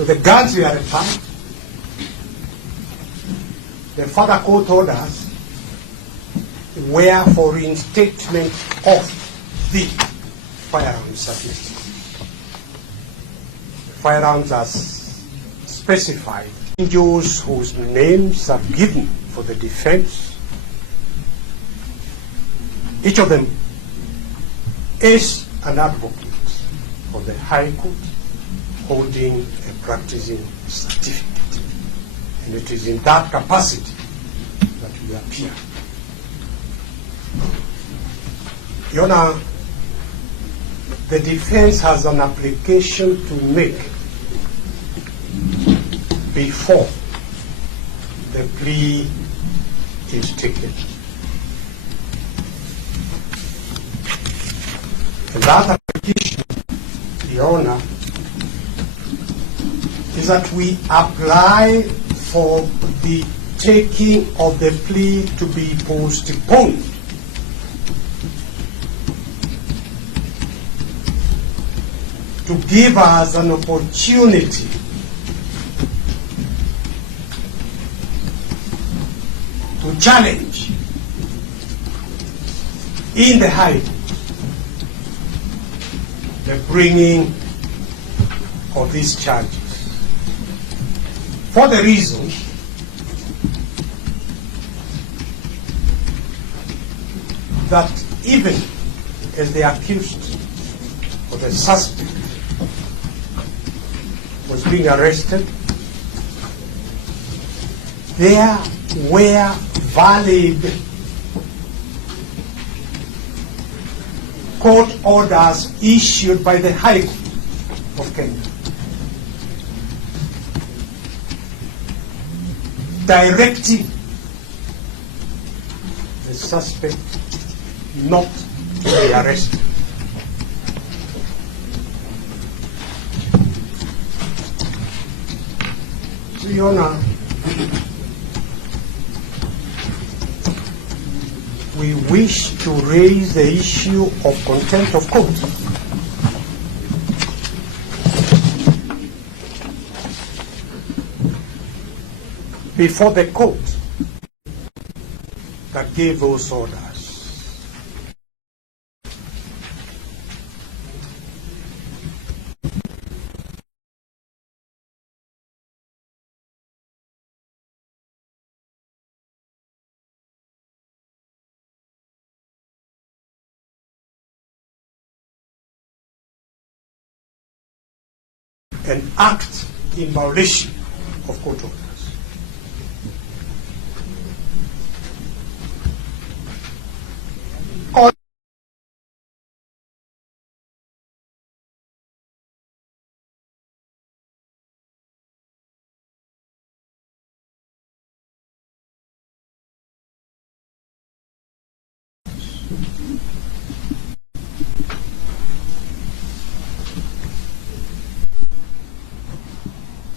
So the guards were returned. The further court orders were for reinstatement of the firearms certificate. Firearms as specified. Individuals whose names are given for the defense, each of them is an advocate of the High Court holding a practicing certificate. And it is in that capacity that we appear. Your Honor, the defense has an application to make before the plea is taken. And that application, Your Honor, is that we apply for the taking of the plea to be postponed to give us an opportunity to challenge in the High Court the bringing of these charges, for the reason that even as the accused or the suspect was being arrested, there were valid court orders issued by the High Court of Kenya directing the suspect not to be arrested. So, Your Honor, we wish to raise the issue of contempt of court. Before the court that gave those orders. And act in violation of court orders.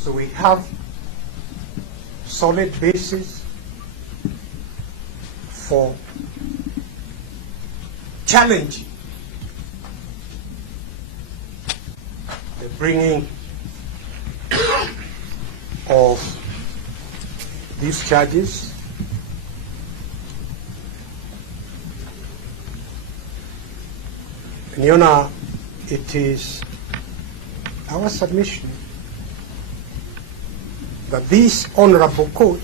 So we have solid basis for challenging the bringing of these charges. And Your Honor, it is our submission that this honorable court,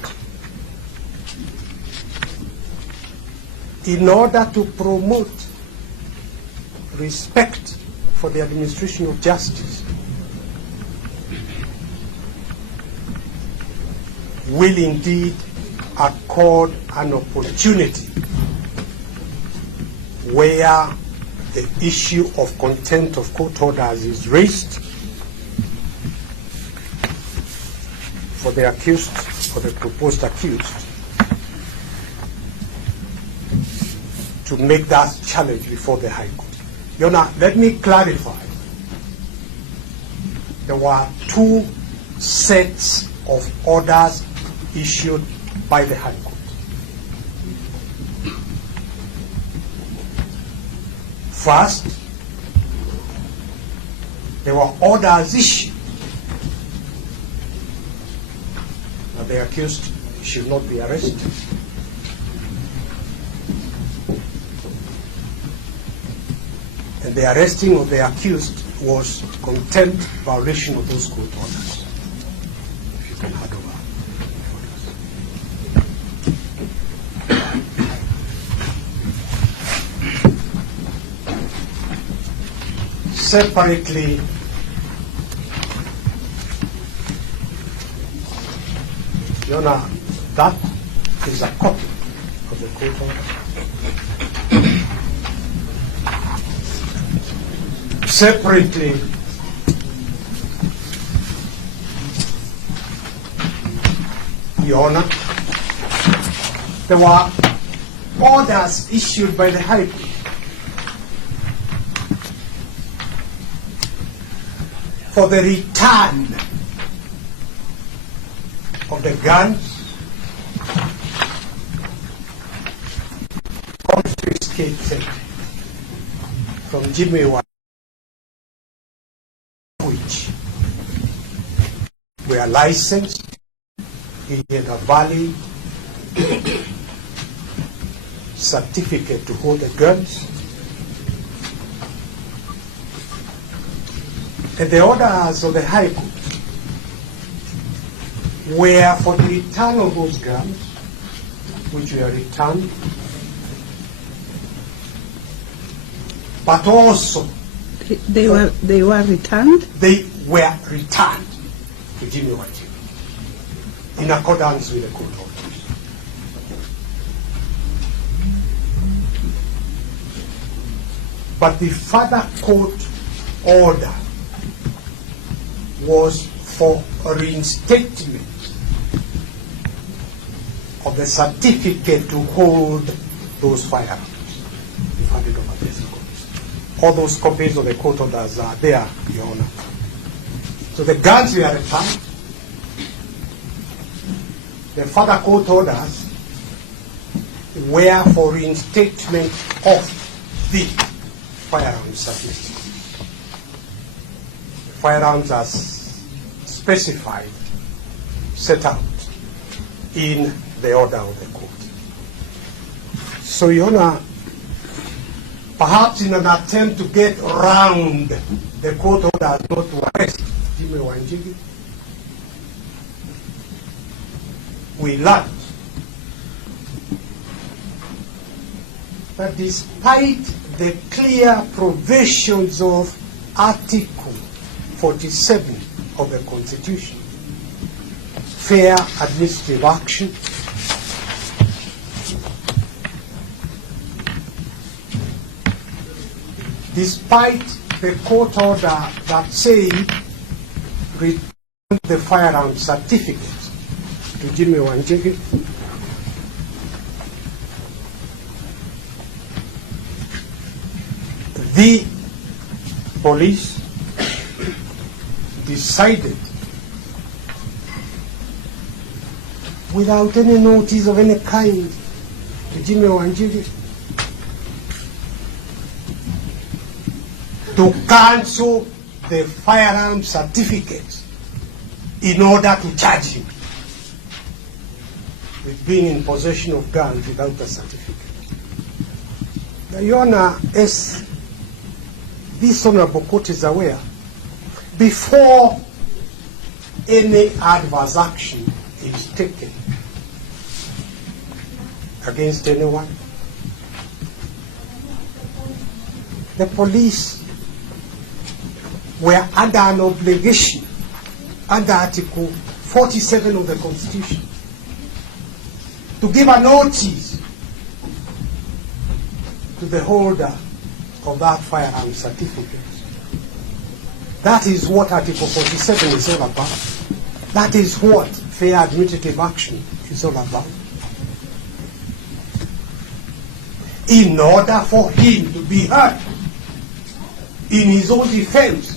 in order to promote respect for the administration of justice, will indeed accord an opportunity where the issue of contempt of court orders is raised for the accused, for the proposed accused, to make that challenge before the High Court. Your Honor, let me clarify. There were two sets of orders issued by the High Court. First, there were orders issued that the accused should not be arrested. And the arresting of the accused was contempt violation of those court orders. If you can hand over. Separately, Your Honor, that is a copy of the court order. Separately, Your Honor, there were orders issued by the High Court for the return of the guns confiscated from Jimmy Wanjigi, which were licensed, he had a valid certificate to hold the guns. And the orders of the High Court were for the return of those guns, which were returned, but also they were returned. They were returned to Jimmy Wanjigi in accordance with the court orders. But the further court order was for a reinstatement of the certificate to hold those firearms. You've handed over these copies. All those copies of the court orders are there, Your Honor. So the guns were returned. The further court orders were for reinstatement of the firearms certificate. Firearms as specified, set out in the order of the court. So, Your Honor, perhaps in an attempt to get around the court order not to arrest Jimmy Wanjigi, we learned that despite the clear provisions of Article 47 of the Constitution, fair administrative action, despite the court order that said return the firearm certificate to Jimmy Wanjigi, the police decided, without any notice of any kind to Jimmy Wanjigi, to cancel the firearm certificate in order to charge him with being in possession of guns without a certificate. Now, Your Honor, as this Honorable Court is aware, before any adverse action is taken against anyone, the police were under an obligation under Article 47 of the Constitution to give a notice to the holder of that firearm certificate. That is what Article 47 is all about. That is what fair administrative action is all about. In order for him to be heard in his own defense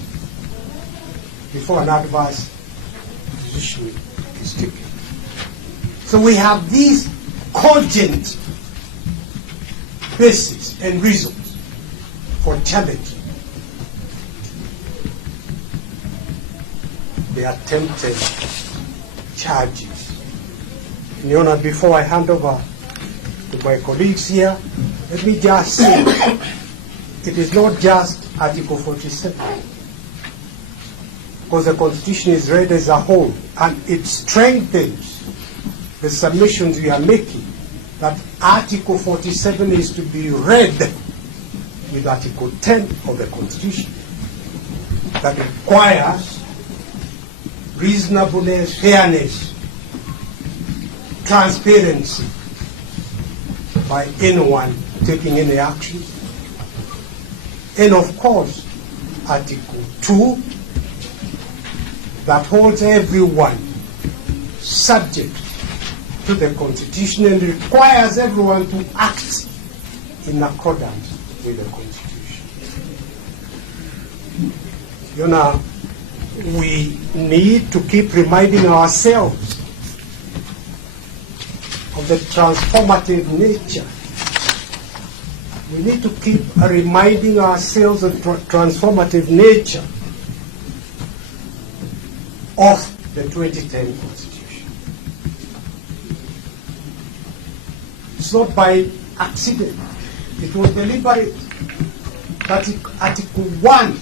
before an adverse decision is taken. So we have these cogent basis and reasons for challenging the attempted charges Your Honor, before I hand over to my colleagues here, let me just say it is not just Article 47, because the Constitution is read as a whole, and it strengthens the submissions we are making that Article 47 is to be read with Article 10 of the Constitution that requires reasonableness, fairness, transparency by anyone taking any action. And of course, Article 2 that holds everyone subject to the Constitution and requires everyone to act in accordance with the Constitution. You know, we need to keep reminding ourselves of the transformative nature. We need to keep reminding ourselves of the transformative nature of the 2010 Constitution. It's not by accident. It was deliberate. But Article 1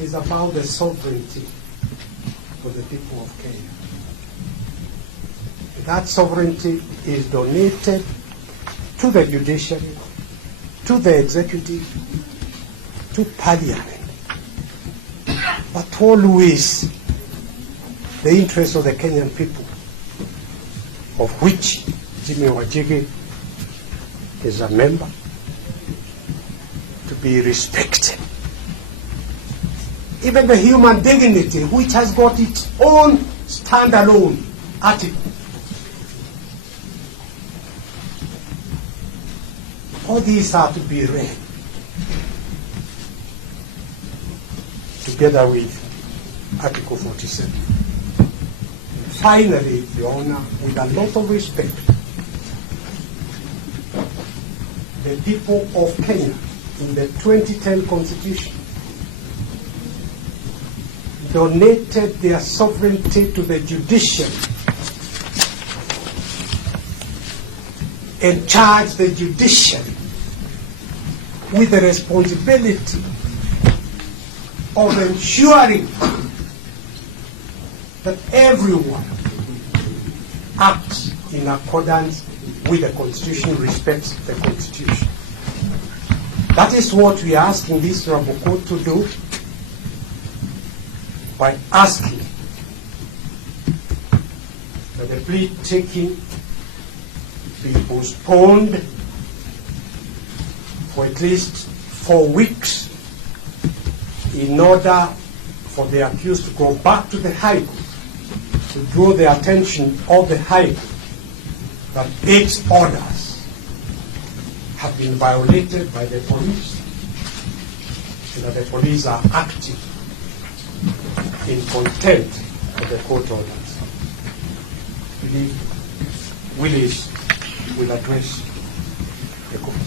is about the sovereignty of the people of Kenya. That sovereignty is donated to the judiciary, to the executive, to parliament, but always the interests of the Kenyan people, of which Jimmy Wanjigi is a member, to be respected. Even the human dignity, which has got its own standalone article. All these are to be read together with Article 47. And finally, Your Honor, with a lot of respect, the people of Kenya in the 2010 Constitution donated their sovereignty to the judiciary and charged the judiciary with the responsibility of ensuring that everyone acts in accordance with the Constitution, respects the Constitution. That is what we are asking this Honorable Court to do by asking that the plea taking be postponed for at least 4 weeks in order for the accused to go back to the High Court to draw the attention of the High Court that its orders have been violated by the police and that the police are acting in contempt of the court orders. I believe Willis will address the court.